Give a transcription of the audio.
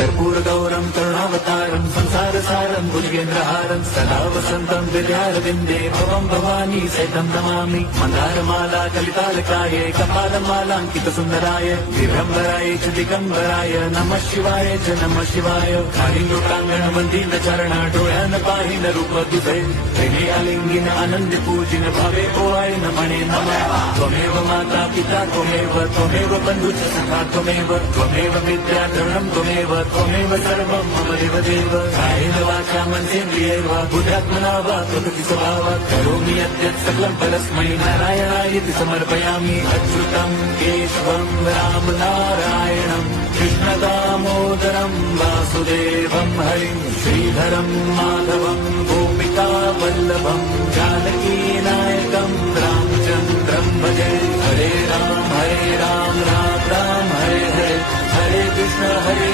कर्पूरगौरं करुणावतारं संसारसारं भुजगेन्द्रहारं सदा वसन्तं हृदयारविन्दे भवं भवानी सहितं नमामि मन्दारमाला कलितालकाय कपालमालाङ्कितसुन्दराय दिगम्बराय च दिगम्बराय नमः शिवाय च नमः शिवाय कालिङ्गोटाङ्गण वन्दीनचरण डोळ्यान पाहिन रूप तुझे प्रेमे आलिंगिन आनंद पूजिन भावे ओवाय नमणे नमः त्वमेव माता पिता त्वमेव बन्धुश्च सखा त्वमेव विद्याधरणं त्वमेव सर्वं मम देवदेव कायेन वाचा मनसेन्द्रियैर्वा बुद्ध्यात्मना वा प्रकृति स्वभावात् करोमि यद्यत् सकलं परस्मै नारायणायति समर्पयामि अच्युतं केशवं राम नारायणं कृष्णदामोदरं वासुदेवं हरिं श्रीधरं माधवं गोपिका वल्लभं जानकीनायकं रामचन्द्रं भजे हरे राम राम राम हरे हरे हरे कृष्ण हरे